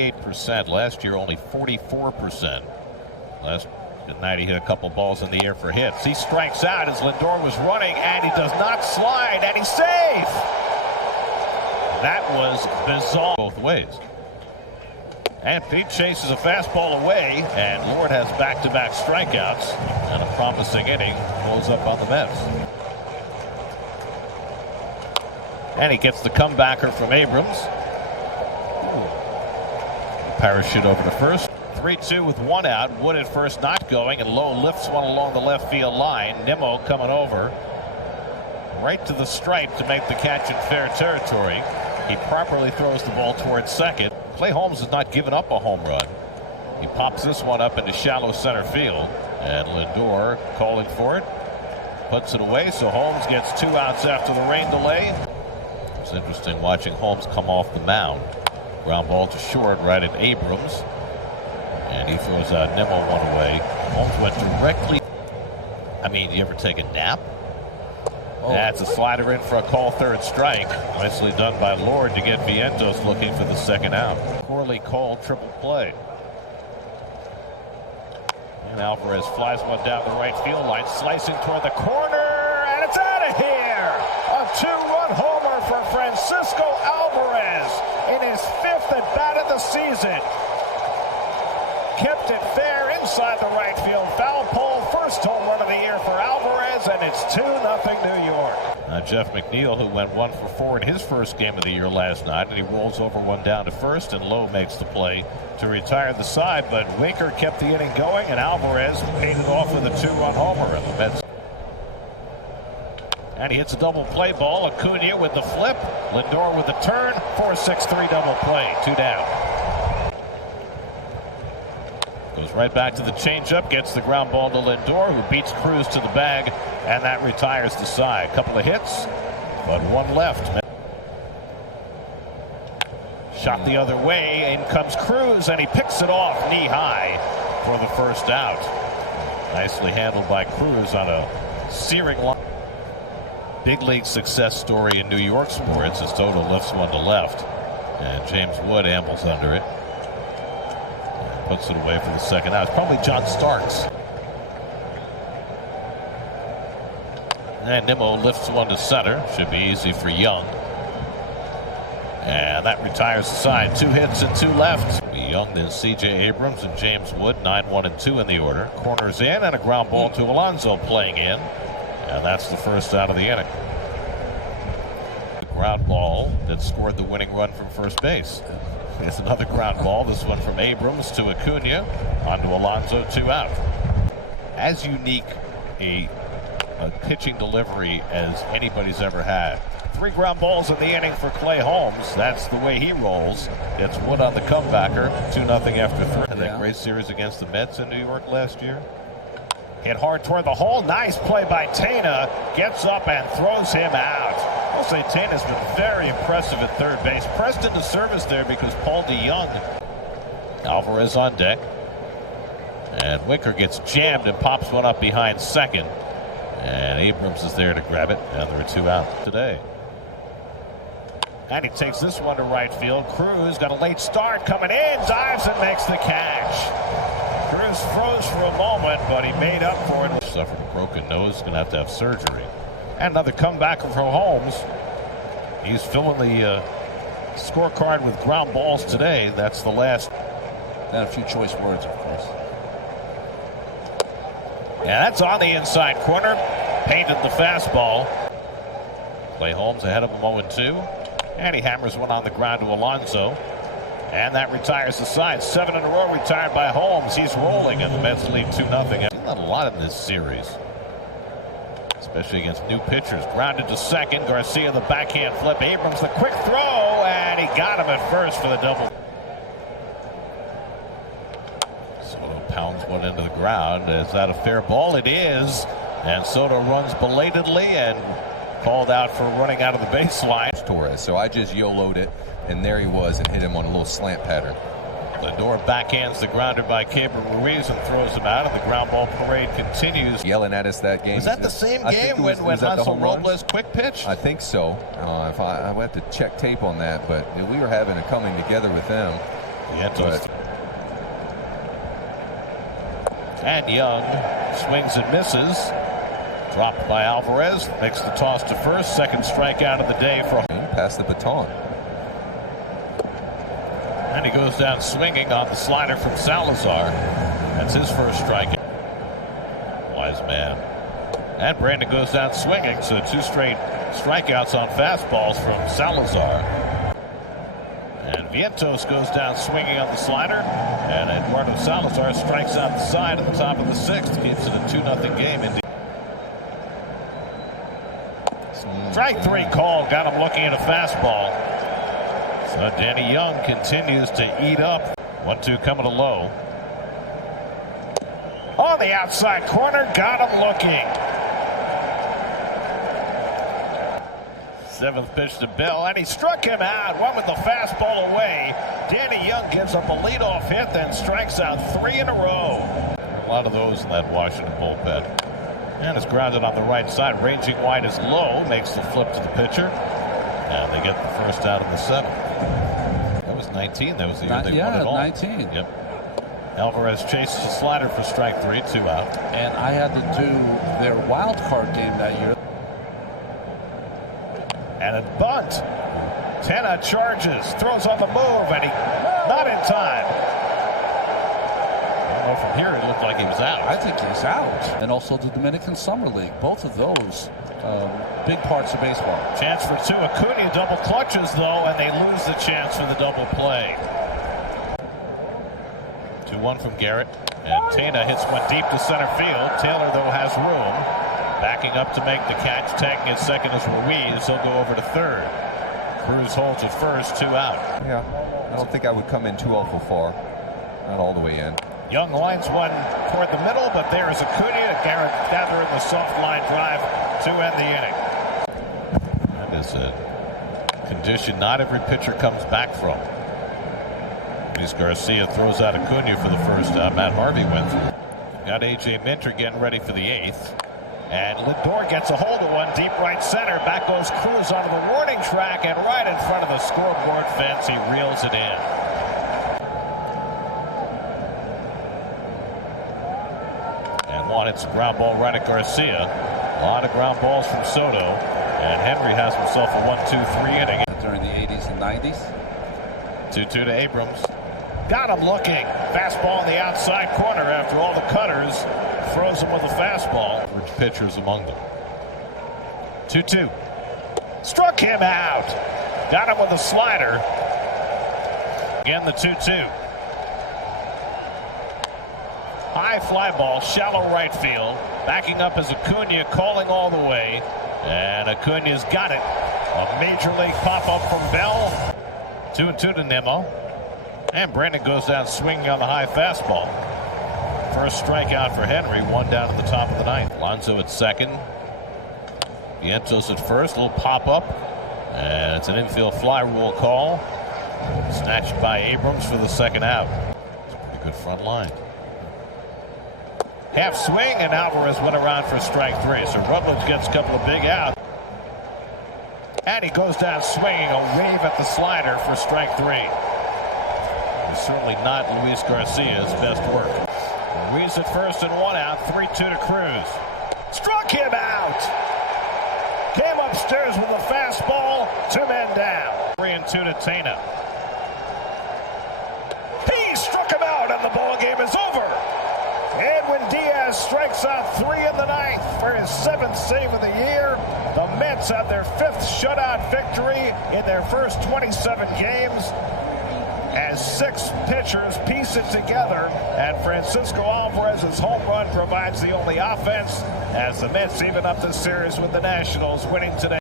8%. Last year, only 44%. Last night, he hit a couple balls in the air for hits. He strikes out as Lindor was running, and he does not slide, and he's safe. That was bizarre both ways. And Pete chases a fastball away, and Lord has back-to-back strikeouts, and a promising inning pulls up on the Mets. And he gets the comebacker from Abrams. Parachute over to first. 3-2 with one out. Wood at first not going, and Lowe lifts one along the left field line. Nimmo coming over right to the stripe to make the catch in fair territory. He properly throws the ball towards second. Clay Holmes has not given up a home run. He pops this one up into shallow center field, and Lindor calling for it. Puts it away, so Holmes gets 2 outs after the rain delay. It's interesting watching Holmes come off the mound. Ground ball to short right at Abrams. And he throws out Nimmo one away. Holmes went directly. I mean, you ever take a nap? That's a slider in for a call third strike. Nicely done by Lord to get Vientos looking for the second out. Poorly called triple play. And Alvarez flies one down the right field line, slicing toward the corner, and it's out of here! A 2-run homer for Francisco Alvarez in his 5th at bat of the season. Kept it fair inside the right field foul pole. First home run of the year for Alvarez, and it's 2-0 New York. Jeff McNeil, who went 1 for 4 in his first game of the year last night, and he rolls over one down to first, and Lowe makes the play to retire the side, but Winker kept the inning going, and Alvarez paid it off with a 2-run homer, and the Mets. And he hits a double play ball. Acuna with the flip, Lindor with the turn, 4-6-3 double play, 2 down. Goes right back to the changeup, gets the ground ball to Lindor, who beats Cruz to the bag, and that retires the side. Couple of hits, but one left. Shot the other way, in comes Cruz, and he picks it off knee high for the first out. Nicely handled by Cruz on a searing line. Big league success story in New York sports as Soto lifts one to left, and James Wood ambles under it. Puts it away for the second out. It's probably John Starks. And Nimmo lifts one to center. Should be easy for Young. And that retires the side. 2 hits and 2 left. Young, then C.J. Abrams and James Wood. 9-1 and 2 in the order. Corners in, and a ground ball to Alonso playing in. And that's the first out of the inning. The ground ball that scored the winning run from first base. It's another ground ball, this one from Abrams to Acuna, onto Alonso, 2 out. As unique a pitching delivery as anybody's ever had. 3 ground balls in the inning for Clay Holmes. That's the way he rolls. It's Wood on the comebacker, 2-0 after 3. And that great series against the Mets in New York last year. Hit hard toward the hole. Nice play by Tena. Gets up and throws him out. I'll say Tena's been very impressive at third base. Pressed into service there because Paul DeYoung. Alvarez on deck. And Winker gets jammed and pops one up behind second. And Abrams is there to grab it. And there are 2 out today. And he takes this one to right field. Cruz got a late start coming in. Dives and makes the catch. Cruz froze for a moment, but he made up for it. Suffered a broken nose, going to have surgery. And another comeback from Holmes. He's filling the scorecard with ground balls today. That's the last. And a few choice words, of course. Yeah, that's on the inside corner. Painted the fastball. Clay Holmes ahead of him 0-2. And he hammers one on the ground to Alonso. And that retires the side. 7 in a row retired by Holmes. He's rolling, and the Mets lead 2-0. I've seen that a lot in this series, especially against new pitchers. Grounded to second. Garcia the backhand flip. Abrams the quick throw, and he got him at first for the double. Soto pounds one into the ground. Is that a fair ball? It is. And Soto runs belatedly and called out for running out of the baseline. Torres. So I just YOLO'd it, and there he was, and hit him on a little slant pattern. Lindor backhands the grounder by Caber Ruiz and throws him out, and the ground ball parade continues. Yelling at us that game. Was that the same game when Hansel Robles quick pitch? I think so. If I have to check tape on that, but we were having a coming together with them. Vientos. And Young swings and misses. Dropped by Alvarez. Makes the toss to first. Second strikeout of the day for. Pass the baton. And he goes down swinging on the slider from Salazar. That's his first strikeout. Wise man. And Brandon goes down swinging, so 2 straight strikeouts on fastballs from Salazar. And Vientos goes down swinging on the slider. And Eduardo Salazar strikes out the side at the top of the 6th. Keeps it a 2-0 game. Strike 3 call. Got him looking at a fastball. So Danny Young continues to eat up. 1-2 coming to low. On the outside corner, got him looking. 7th pitch to Bell, and he struck him out. One with the fastball away. Danny Young gives up a leadoff hit, then strikes out 3 in a row. A lot of those in that Washington bullpen. And it's grounded on the right side. Ranging wide is low. Makes the flip to the pitcher. And they get the first out of the 7th. That was 19. That was the year they won it all. 19. Yep. Alvarez chases the slider for strike 3, 2 out. And I had to do their wild card game that year. And a bunt. Tena charges, throws on the move, and he not in time. I don't know, from here it looked like he was out. I think he's out. And also the Dominican Summer League. Both of those big parts of baseball. Chance for 2. Acuna double clutches, though, and they lose the chance for the double play. 2-1 from Garrett. And Tena hits one deep to center field. Taylor, though, has room. Backing up to make the catch. Tagging at second is Ruiz. He'll go over to third. Cruz holds at first. 2 out. Yeah, I don't think I would come in too awful far. Not all the way in. Young lines one toward the middle, but there is Acuna. Garrett gathering the soft line drive to end the inning. That is a condition not every pitcher comes back from. Luis Garcia throws out Acuna for the first out. Matt Harvey went through. Got A.J. Minter getting ready for the 8th. And Lindor gets a hold of one deep right center. Back goes Cruz onto the warning track, and right in front of the scoreboard fence, he reels it in. And one hits a ground ball right at Garcia. A lot of ground balls from Soto. And Henry has himself a 1-2-3 inning. During the 80s and 90s. 2-2 to Abrams. Got him looking. Fastball on the outside corner after all the cutters. Throws him with a fastball. Average pitchers among them. 2-2. Struck him out. Got him with a slider. Again, the 2-2. High fly ball, shallow right field. Backing up is Acuna, calling all the way. And Acuna's got it. A major league pop-up from Bell. 2-2 to Nimmo. And Brandon goes down swinging on the high fastball. First strikeout for Henry, 1 down at the top of the 9th. Alonso at second. Vientos at first, a little pop-up. And it's an infield fly rule call. Snatched by Abrams for the 2nd out. It's a pretty good front line. Half swing, and Alvarez went around for strike 3. So Rutledge gets a couple of big outs. And he goes down swinging, a wave at the slider for strike 3. It's certainly not Luis Garcia's best work. Ruiz at first and 1 out. 3-2 to Cruz. Struck him out. Came upstairs with a fastball. 2 men down. 3-2 to Tena. He struck him out, and the ball game is over. Edwin Diaz strikes out 3 in the 9th for his 7th save of the year. The Mets have their 5th shutout victory in their first 27 games, as 6 pitchers piece it together, and Francisco Alvarez's home run provides the only offense as the Mets even up the series with the Nationals, winning today.